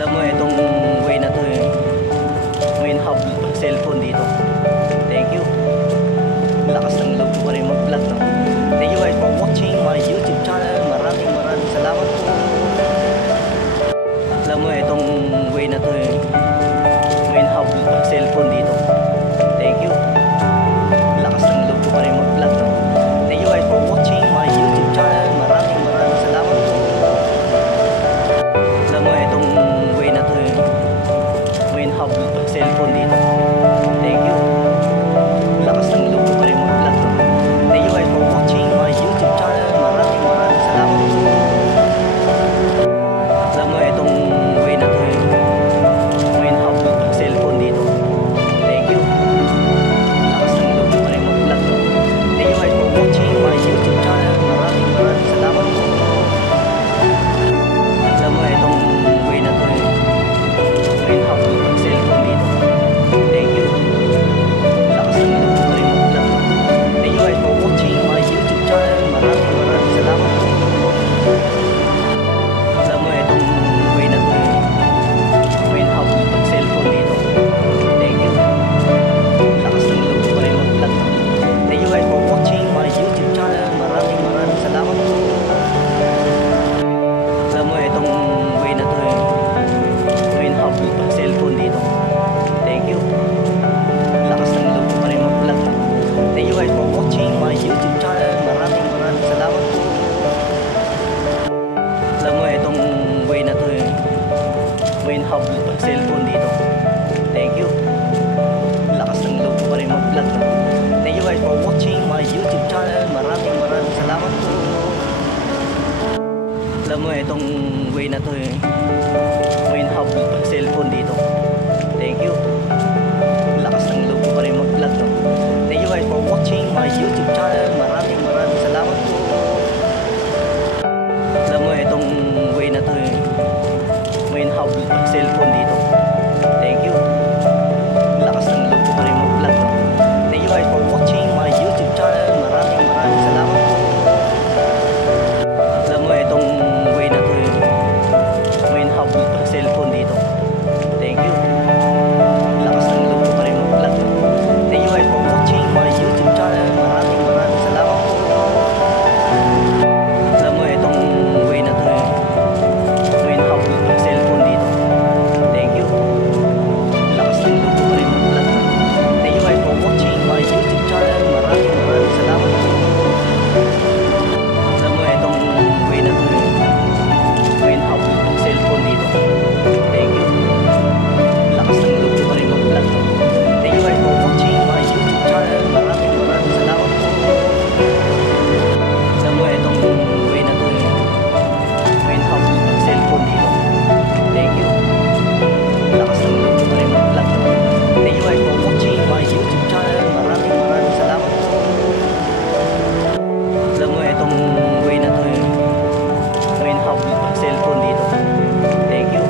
Alam mo, itong way na to eh, may hub cellphone dito. Thank you. Lakas ng loob ko pa rin mag-vlog, no? Thank you guys for watching my YouTube channel. Maraming salamat po. Alam mo, itong way na to eh, may hub cellphone dito. Thank you. Lakas ng loob ko pa rin mag-vlog, no? Thank you guys for watching my YouTube channel. Maraming salamat po. Alam mo, itong way na to eh, may hub cellphone dito. Thank you. Lakas ng loob ko pa rin mag-vlog, no? Thank you guys for watching my YouTube channel. Maraming salamat po. Alam mo, itong way na to eh, may hub cellphone dito. Thank you. Lakas ng loob ko pa rin mag-vlog, no? Thank you guys for watching my YouTube channel. Maraming salamat po. Alam mo, itong way na to eh, may hub cellphone dito. Thank you. Lakas ng loob ko pa rin mag-vlog, no? Thank you guys for watching my YouTube channel. Maraming salamat po. Alam mo, itong way na to eh, may hub cellphone dito. Thank you. Lakas ng loob ko pa rin mag-vlog, no? Thank you guys for watching my YouTube channel. Maraming salamat po. Alam mo, itong way na to eh, may hub cellphone dito. Thank you. Lakas ng loob ko pa rin mag-vlog, no? Thank you guys for watching my YouTube channel. Maraming salamat po. Alam mo, itong way na to eh, may hub cellphone dito. Thank you. Lakas ng loob ko pa rin mag-vlog, no? Thank you guys for watching my YouTube channel. Maraming salamat po. Alam mo, itong way na to eh, may hub cellphone dito. Thank you. Lakas ng loob ko pa rin mag-vlog, no? Thank you guys for watching my YouTube channel. Maraming salamat po. Alam mo, itong way na to eh, may hub cellphone dito. Thank you. Lakas ng loob ko pa rin mag-vlog, no? Thank you guys for watching my YouTube channel. Maraming salamat po. Alam mo, itong way na to eh, may hub cellphone dito. Thank you. Lakas ng loob ko pa rin mag-vlog, no? Thank you guys for watching my YouTube channel. Maraming salamat po. Alam mo, itong way na to eh, may hub cellphone dito. Thank you. Lakas ng loob ko pa rin mag-vlog, no? Thank you guys for watching my YouTube channel. Maraming salamat po. Alam mo, itong way na to eh, may hub cellphone dito. Thank you. Lakas ng loob ko pa rin mag-vlog, no? Thank you guys for watching my YouTube channel. Maraming salamat po. Alam mo, itong way na to eh, may hub cellphone dito. Thank you. Lakas ng loob ko pa rin mag-vlog, no? Thank you guys for watching my YouTube channel. Maraming salamat po. Alam mo, itong way na to eh, may hub cellphone dito. Thank you.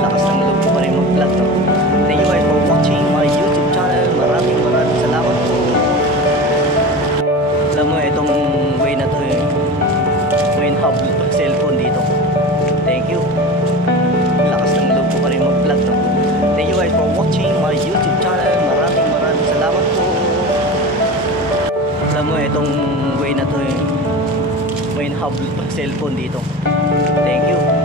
Lakas ng loob ko pa rin mag-vlog, no? Thank you guys for watching my YouTube channel. Maraming salamat po. Alam mo, itong way na to eh, may hub cellphone dito. Thank you. Lakas ng loob ko pa rin mag-vlog, no? Thank you guys for watching my YouTube channel. Maraming salamat po. Alam mo, itong way na to eh, may hub cellphone dito. Thank you.